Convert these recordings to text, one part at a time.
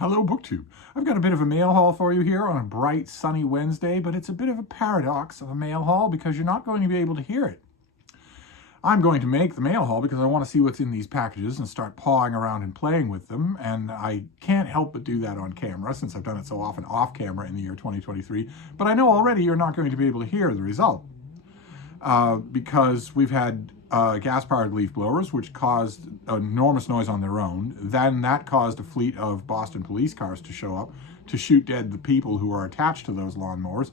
Hello, BookTube. I've got a bit of a mail haul for you here on a bright, sunny Wednesday, but it's a bit of a paradox of a mail haul because you're not going to be able to hear it. I'm going to make the mail haul because I want to see what's in these packages and start pawing around and playing with them, and I can't help but do that on camera since I've done it so often off camera in the year 2023, but I know already you're not going to be able to hear the result because we've had gas-powered leaf blowers, which caused enormous noise on their own. Then that caused a fleet of Boston police cars to show up to shoot dead the people who are attached to those lawnmowers.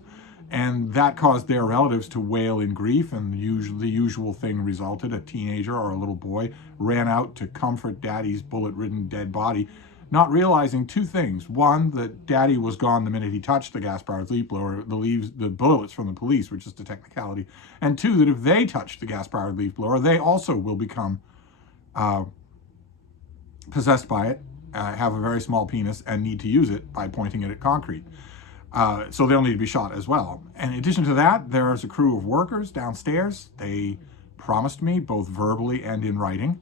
And that caused their relatives to wail in grief, and the usual thing resulted. A teenager or a little boy ran out to comfort daddy's bullet-ridden dead body, not realizing two things. One, that daddy was gone the minute he touched the gas-powered leaf blower, the bullets from the police, which is the technicality. And two, that if they touch the gas-powered leaf blower, they also will become possessed by it, have a very small penis, and need to use it by pointing it at concrete. So they'll need to be shot as well. And in addition to that, there's a crew of workers downstairs. They promised me, both verbally and in writing,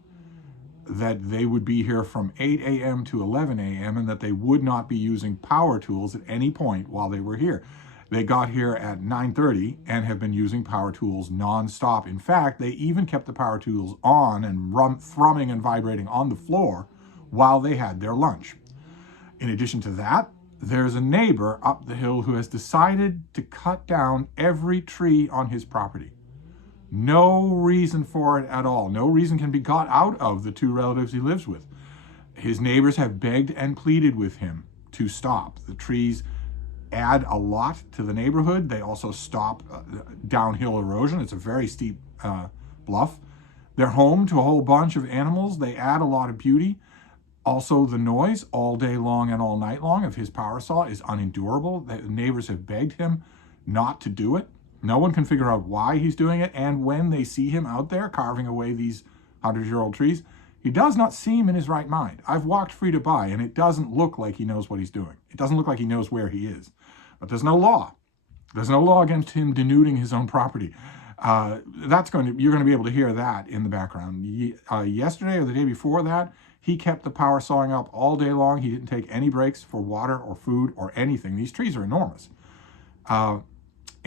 that they would be here from 8 a.m. to 11 a.m. and that they would not be using power tools at any point while they were here. They got here at 9:30 and have been using power tools non-stop. In fact, they even kept the power tools on and thrumming and vibrating on the floor while they had their lunch. In addition to that, there's a neighbor up the hill who has decided to cut down every tree on his property. No reason for it at all. No reason can be got out of the two relatives he lives with. His neighbors have begged and pleaded with him to stop. The trees add a lot to the neighborhood. They also stop downhill erosion. It's a very steep bluff. They're home to a whole bunch of animals. They add a lot of beauty. Also, the noise all day long and all night long of his power saw is unendurable. The neighbors have begged him not to do it. No one can figure out why he's doing it, and when they see him out there carving away these 100-year-old trees, he does not seem in his right mind. I've walked Frida by, and it doesn't look like he knows what he's doing. It doesn't look like he knows where he is. But there's no law. There's no law against him denuding his own property. You're going to be able to hear that in the background. Yesterday or the day before that, he kept the power sawing up all day long. He didn't take any breaks for water or food or anything. These trees are enormous.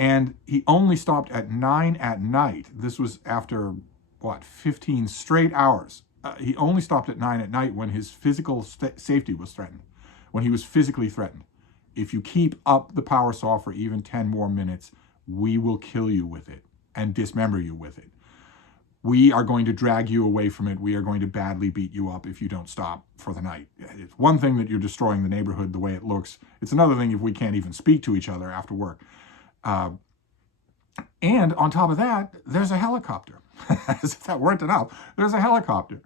And he only stopped at 9 at night. This was after, 15 straight hours. He only stopped at 9 at night when his physical safety was threatened, when he was physically threatened. If you keep up the power saw for even 10 more minutes, we will kill you with it and dismember you with it. We are going to drag you away from it. We are going to badly beat you up if you don't stop for the night. It's one thing that you're destroying the neighborhood the way it looks. It's another thing if we can't even speak to each other after work. And on top of that, there's a helicopter. As if that weren't enough, there's a helicopter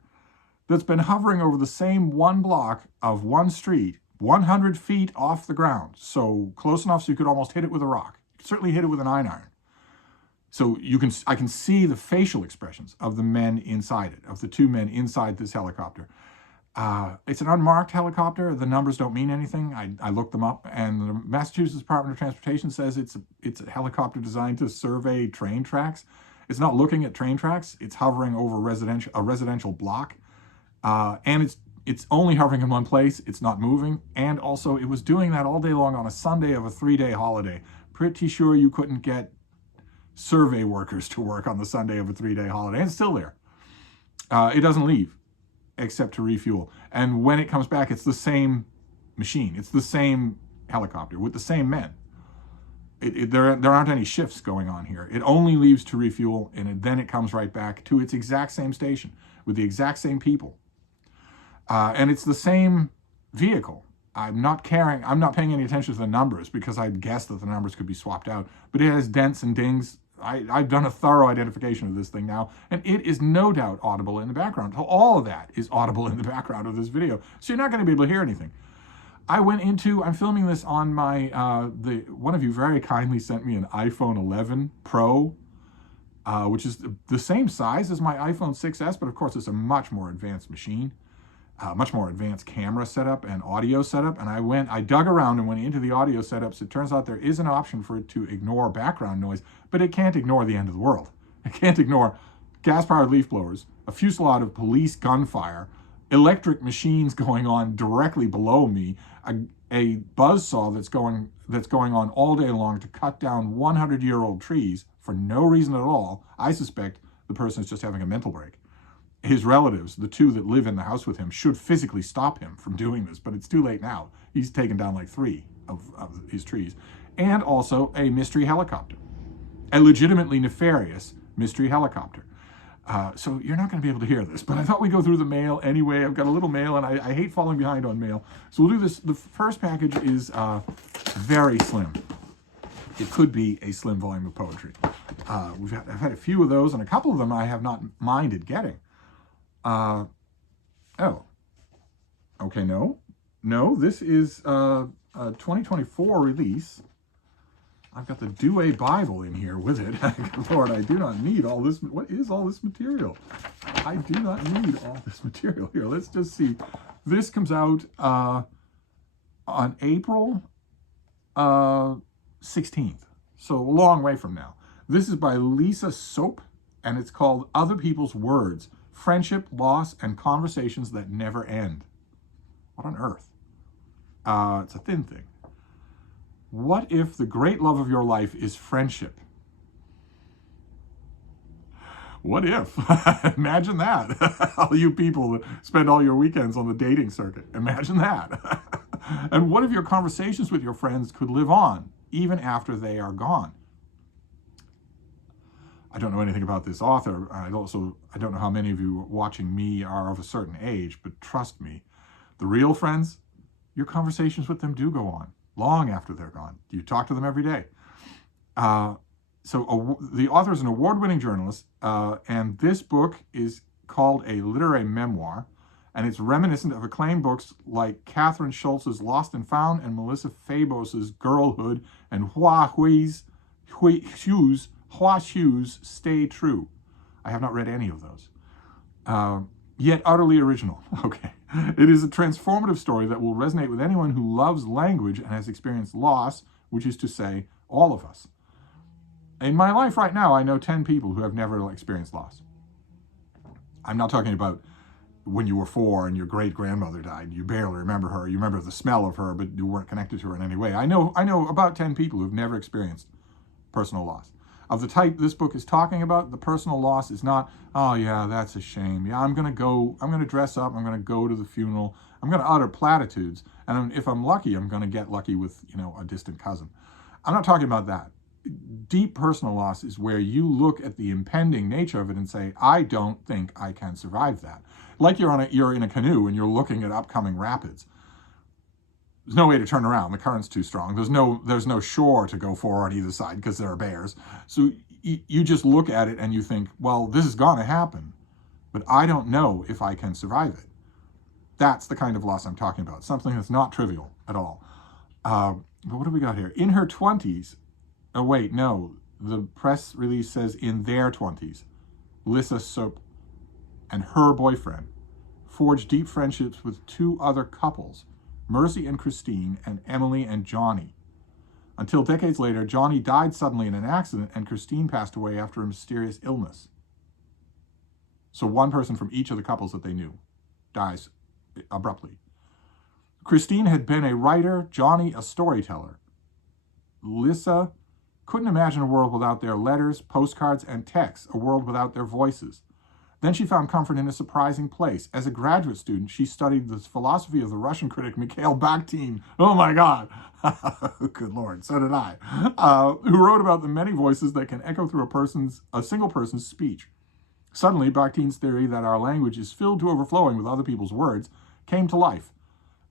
that's been hovering over the same one block of one street, 100 feet off the ground. So close enough so you could almost hit it with a rock. You could certainly hit it with an iron. So I can see the facial expressions of the men inside it, of the two men inside this helicopter. It's an unmarked helicopter. The numbers don't mean anything. I looked them up, and the Massachusetts Department of Transportation says it's a helicopter designed to survey train tracks. It's not looking at train tracks. It's hovering over a residential block, and it's only hovering in one place. It's not moving, and also it was doing that all day long on a Sunday of a 3-day holiday. Pretty sure you couldn't get survey workers to work on the Sunday of a 3-day holiday, and it's still there. It doesn't leave except to refuel. And when it comes back, it's the same machine. It's the same helicopter with the same men. There aren't any shifts going on here. It only leaves to refuel, and then it comes right back to its exact same station with the exact same people. And it's the same vehicle. I'm not paying any attention to the numbers because I guessed that the numbers could be swapped out, but it has dents and dings. I've done a thorough identification of this thing now, and it is no doubt audible in the background. So all of that is audible in the background of this video, so you're not going to be able to hear anything. I'm filming this on my, one of you very kindly sent me an iPhone 11 Pro, which is the same size as my iPhone 6S, but of course it's a much more advanced machine. Much more advanced camera setup and audio setup, and I dug around and went into the audio setups. It turns out there is an option for it to ignore background noise, but it can't ignore the end of the world. It can't ignore gas-powered leaf blowers, a fusillade of police gunfire, electric machines going on directly below me, a buzzsaw that's going on all day long to cut down 100-year-old trees for no reason at all. I suspect the person is just having a mental break. His relatives, the two that live in the house with him, should physically stop him from doing this, but it's too late now. He's taken down like 3 of his trees. And also a mystery helicopter, a legitimately nefarious mystery helicopter. So you're not going to be able to hear this, but I thought we'd go through the mail anyway. I've got a little mail, and I hate falling behind on mail. So we'll do this. The first package is very slim. It could be a slim volume of poetry. I've had a few of those, and a couple of them I have not minded getting. Oh. Okay, no, this is a 2024 release. I've got the Douay Bible in here with it. Lord, I do not need all this. What is all this material? I do not need all this material. Here, let's just see. This comes out on April 16th, so a long way from now. This is by Lisa Soap, and it's called Other People's Words, Friendship, Loss, and Conversations That Never End. What on earth? It's a thin thing. What if the great love of your life is friendship? What if? Imagine that. All you people that spend all your weekends on the dating circuit. Imagine that. And what if your conversations with your friends could live on even after they are gone? I don't know anything about this author. I don't know how many of you watching me are of a certain age, but trust me, the real friends, your conversations with them do go on long after they're gone. You talk to them every day. The author is an award-winning journalist, and this book is called a literary memoir, and it's reminiscent of acclaimed books like Catherine Schultz's Lost and Found and Melissa Fabos's Girlhood and Hua Xu's Stay True. I have not read any of those. Yet utterly original. Okay. It is a transformative story that will resonate with anyone who loves language and has experienced loss, which is to say, all of us. In my life right now, I know 10 people who have never experienced loss. I'm not talking about when you were 4 and your great-grandmother died and you barely remember her. You remember the smell of her, but you weren't connected to her in any way. I know about 10 people who've never experienced personal loss. Of the type this book is talking about, the personal loss is not, oh yeah, that's a shame. Yeah, I'm going to dress up, I'm going to go to the funeral, I'm going to utter platitudes, and if I'm lucky, I'm going to get lucky with, a distant cousin. I'm not talking about that. Deep personal loss is where you look at the impending nature of it and say, I don't think I can survive that. Like you're in a canoe and you're looking at upcoming rapids. There's no way to turn around. The current's too strong. There's no shore to go for on either side because there are bears. So you just look at it and you think, well, this is going to happen, but I don't know if I can survive it. That's the kind of loss I'm talking about. Something that's not trivial at all. But what do we got here? In her 20s, oh wait, no, the press release says in their 20s, Lisa Soap and her boyfriend forged deep friendships with 2 other couples, Mercy and Christine, and Emily and Johnny. Until decades later, Johnny died suddenly in an accident and Christine passed away after a mysterious illness. So one person from each of the couples that they knew dies abruptly. Christine had been a writer, Johnny a storyteller. Lisa couldn't imagine a world without their letters, postcards, and texts, a world without their voices. Then she found comfort in a surprising place. As a graduate student, she studied the philosophy of the Russian critic Mikhail Bakhtin. Oh my God. Good Lord, so did I. Who wrote about the many voices that can echo through a single person's speech. Suddenly, Bakhtin's theory that our language is filled to overflowing with other people's words came to life.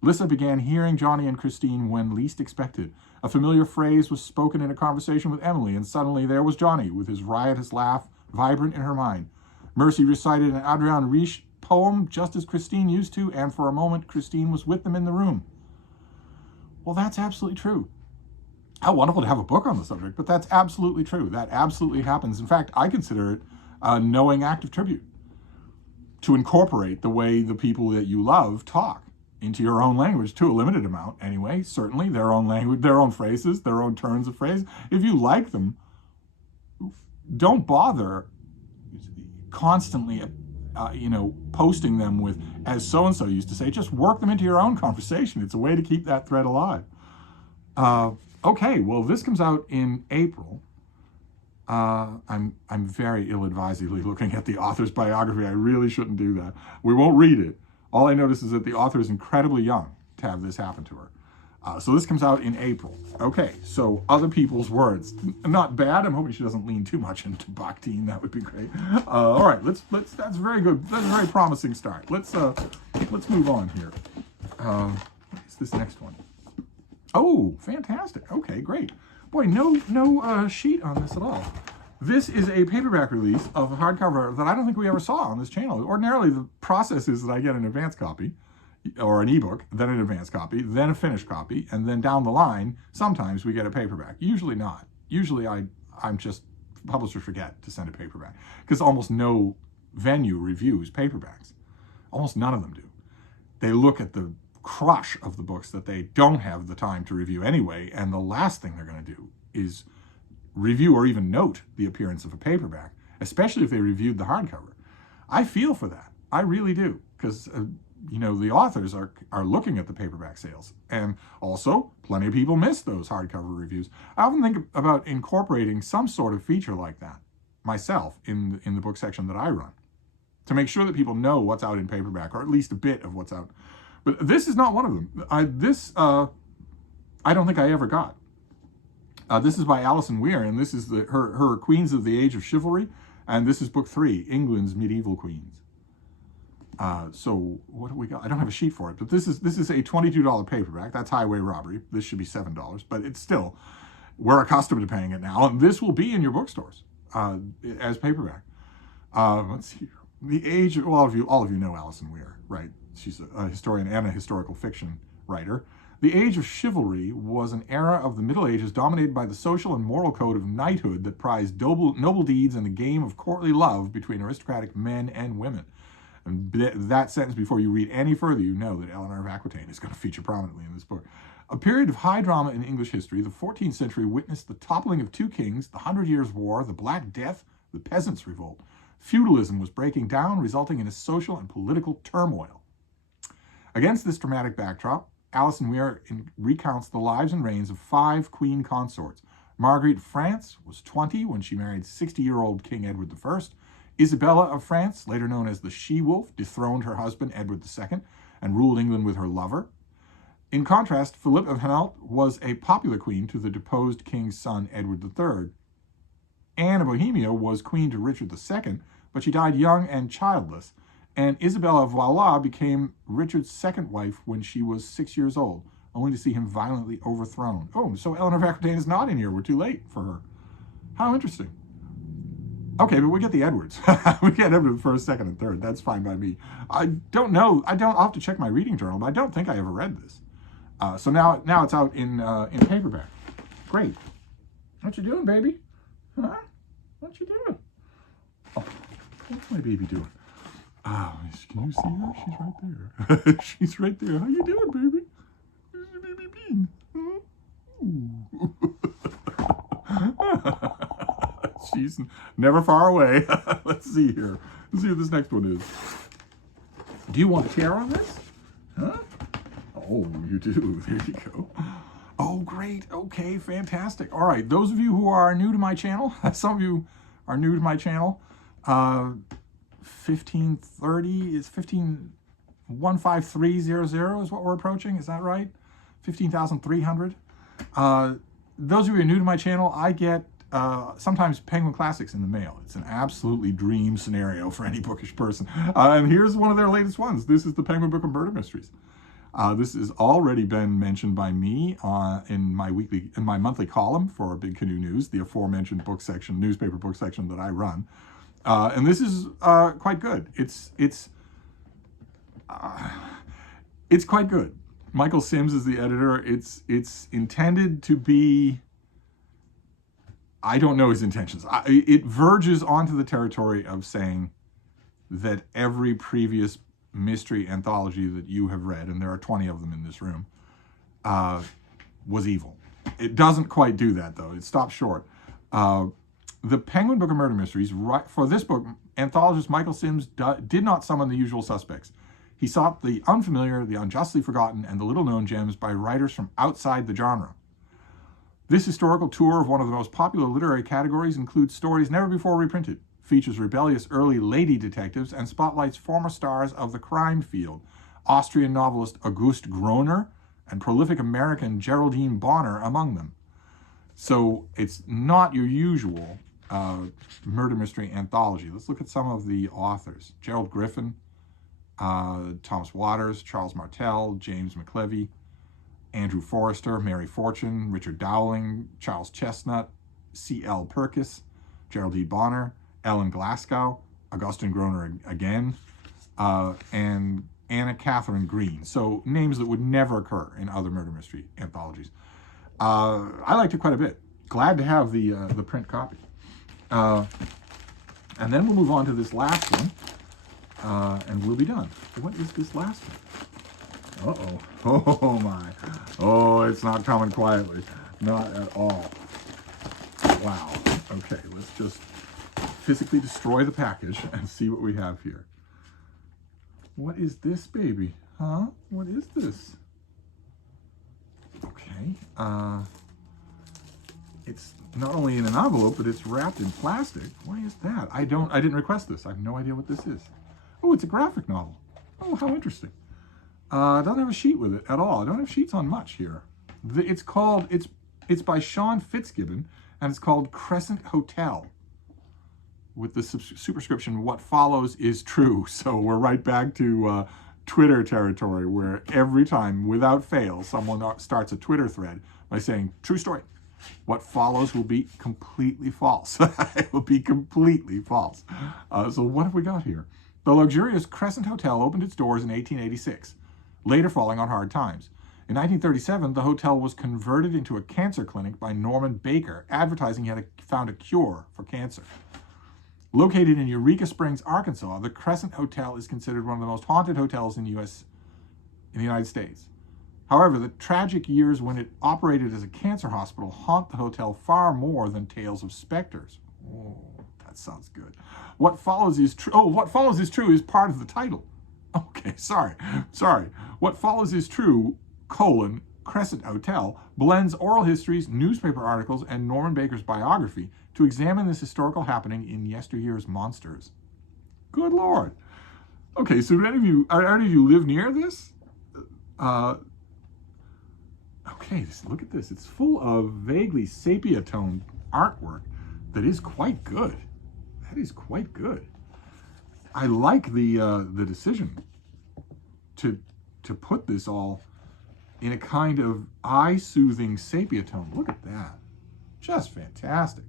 Lisa began hearing Johnny and Christine when least expected. A familiar phrase was spoken in a conversation with Emily, and suddenly there was Johnny with his riotous laugh vibrant in her mind. Mercy recited an Adrian Rich poem just as Christine used to, and for a moment Christine was with them in the room. Well, that's absolutely true. How wonderful to have a book on the subject, but that's absolutely true. That absolutely happens. In fact, I consider it a knowing act of tribute to incorporate the way the people that you love talk into your own language, to a limited amount anyway, certainly, their own language, their own phrases, their own turns of phrase. If you like them, don't bother constantly posting them with, as so-and-so used to say, just work them into your own conversation. It's a way to keep that thread alive. Okay, well, this comes out in April. I'm very ill-advisedly looking at the author's biography. I really shouldn't do that. We won't read it. All I notice is that the author is incredibly young to have this happen to her. So this comes out in April. Okay, so other people's words. Not bad. I'm hoping she doesn't lean too much into Bakhtin. That would be great. All right, let's. That's very good. That's a very promising start. Let's move on here. What's this next one? Oh, fantastic. Okay, great. Boy, no sheet on this at all. This is a paperback release of a hardcover that I don't think we ever saw on this channel. Ordinarily, the process is that I get an advance copy, or an ebook, then an advanced copy, then a finished copy, and then down the line, sometimes we get a paperback. Usually not. Usually I'm just, publishers forget to send a paperback, because almost no venue reviews paperbacks. Almost none of them do. They look at the crush of the books that they don't have the time to review anyway, and the last thing they're going to do is review or even note the appearance of a paperback, especially if they reviewed the hardcover. I feel for that. I really do, because the authors are looking at the paperback sales, and also plenty of people miss those hardcover reviews. I often think about incorporating some sort of feature like that myself in the book section that I run, to make sure that people know what's out in paperback, or at least a bit of what's out. But this is not one of them. I don't think I ever got. This is by Alison Weir, and this is her Queens of the Age of Chivalry, and this is book 3, England's Medieval Queens. So what do we got? I don't have a sheet for it, but this is a $22 paperback. That's Highway Robbery. This should be $7, but it's still, we're accustomed to paying it now, and this will be in your bookstores as paperback. Let's see. The age of, well, all of you know Alison Weir, right? She's a historian and a historical fiction writer. The Age of Chivalry was an era of the Middle Ages dominated by the social and moral code of knighthood that prized noble deeds and the game of courtly love between aristocratic men and women. And that sentence, before you read any further, you know that Eleanor of Aquitaine is going to feature prominently in this book. A period of high drama in English history, the 14th century witnessed the toppling of 2 kings, the 100 Years' War, the Black Death, the Peasants' Revolt. Feudalism was breaking down, resulting in a social and political turmoil. Against this dramatic backdrop, Alison Weir recounts the lives and reigns of 5 queen consorts. Marguerite of France was 20 when she married 60-year-old King Edward I. Isabella of France, later known as the She-Wolf, dethroned her husband Edward II and ruled England with her lover. In contrast, Philippe of Hainault was a popular queen to the deposed king's son Edward III. Anne of Bohemia was queen to Richard II, but she died young and childless, and Isabella of Valois became Richard's second wife when she was 6 years old, only to see him violently overthrown. Oh, so Eleanor of Aquitaine is not in here. We're too late for her. How interesting. Okay, but we get the Edwards. We get Edward the first, second, and third. That's fine by me. I don't know. I'll have to check my reading journal, but I don't think I ever read this. So now it's out in paperback. Great. What you doing, baby? Huh? What you doing? Oh, what's my baby doing? Oh, can you see her? She's right there. She's right there. How you doing, baby? Baby bean. She's never far away. Let's see here. Let's see what this next one is. Do you want to share on this? Huh? Oh, you do. There you go. Oh, great. Okay, fantastic. All right, those of you who are new to my channel, some of you are new to my channel, 1530 is 15300 is what we're approaching. Is that right? 15,300. Those of you who are new to my channel, I get sometimes Penguin Classics in the mail. It's an absolutely dream scenario for any bookish person. And here's one of their latest ones. This is the Penguin Book of Murder Mysteries. This has already been mentioned by me in my monthly column for Big Canoe News, the aforementioned newspaper book section that I run. And this is quite good. It's quite good. Michael Sims is the editor. It's intended to be, I don't know his intentions. It verges onto the territory of saying that every previous mystery anthology that you have read, and there are 20 of them in this room, was evil. It doesn't quite do that, though. It stops short. The Penguin Book of Murder Mysteries, for this book, anthologist Michael Sims did not summon the usual suspects. He sought the unfamiliar, the unjustly forgotten, and the little-known gems by writers from outside the genre. This historical tour of one of the most popular literary categories includes stories never before reprinted, features rebellious early lady detectives, and spotlights former stars of the crime field, Austrian novelist August Groner and prolific American Geraldine Bonner among them. So it's not your usual murder mystery anthology. Let's look at some of the authors. Gerald Griffin, Thomas Waters, Charles Martel, James McLevy, Andrew Forrester, Mary Fortune, Richard Dowling, Charles Chestnut, C.L. Purkis, Gerald E. Bonner, Ellen Glasgow, Augustine Groner again, and Anna Catherine Green. So names that would never occur in other murder mystery anthologies. I liked it quite a bit. Glad to have the print copy. And then we'll move on to this last one, and we'll be done. What is this last one? Uh-oh. Oh, my. Oh, it's not coming quietly. Not at all. Wow. Okay, let's just physically destroy the package and see what we have here. What is this, baby? Huh? What is this? Okay. It's not only in an envelope, but it's wrapped in plastic. Why is that? I didn't request this. I have no idea what this is. Oh, it's a graphic novel. Oh, how interesting. It doesn't have a sheet with it at all. I don't have sheets on much here. It's by Sean Fitzgibbon, and it's called Crescent Hotel, with the superscription, "What follows is true." So we're right back to Twitter territory, where every time, without fail, someone starts a Twitter thread by saying, "True story. What follows will be completely false." It will be completely false. So what have we got here? The luxurious Crescent Hotel opened its doors in 1886, later falling on hard times. In 1937, the hotel was converted into a cancer clinic by Norman Baker, advertising he had found a cure for cancer. Located in Eureka Springs, Arkansas, the Crescent Hotel is considered one of the most haunted hotels in the United States. However, the tragic years when it operated as a cancer hospital haunt the hotel far more than tales of specters. Oh, that sounds good. What follows is true. Oh, what follows is true is part of the title. Okay, sorry. What follows is true, Crescent Hotel, blends oral histories, newspaper articles, and Norman Baker's biography to examine this historical happening in yesteryear's monsters. Good Lord. Okay, so do any of you live near this? Okay, look at this. It's full of vaguely sepia-toned artwork that is quite good. That is quite good. I like the decision to put this all in a kind of eye-soothing sepia tone. Look at that. Just fantastic.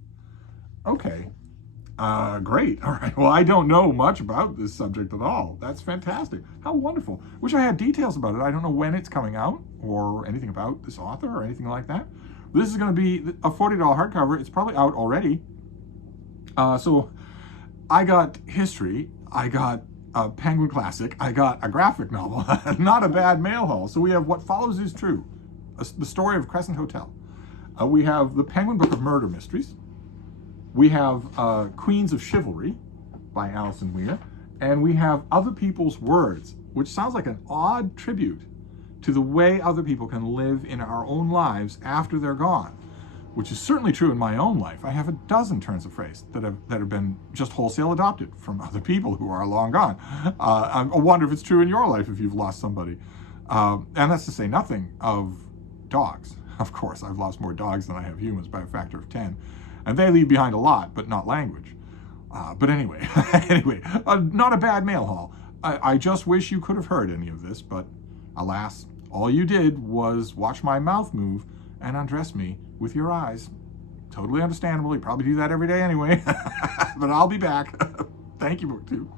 Okay. Great. All right. Well, I don't know much about this subject at all. That's fantastic. How wonderful. Wish I had details about it. I don't know when it's coming out or anything about this author or anything like that. This is going to be a $40 hardcover. It's probably out already. So I got history. I got a Penguin Classic. I got a graphic novel. Not a bad mail haul. So we have What Follows is True, the story of Crescent Hotel. We have the Penguin Book of Murder Mysteries. We have Queens of Chivalry by Alison Weir. And we have Other People's Words, which sounds like an odd tribute to the way other people can live in our own lives after they're gone, which is certainly true in my own life. I have a dozen turns of phrase that have been just wholesale adopted from other people who are long gone. I wonder if it's true in your life if you've lost somebody. And that's to say nothing of dogs. Of course, I've lost more dogs than I have humans by a factor of 10. And they leave behind a lot, but not language. But anyway, not a bad mail haul. I just wish you could have heard any of this, but alas, all you did was watch my mouth move and undress me with your eyes. Totally understandable. You probably do that every day anyway. But I'll be back. Thank you, BookTube.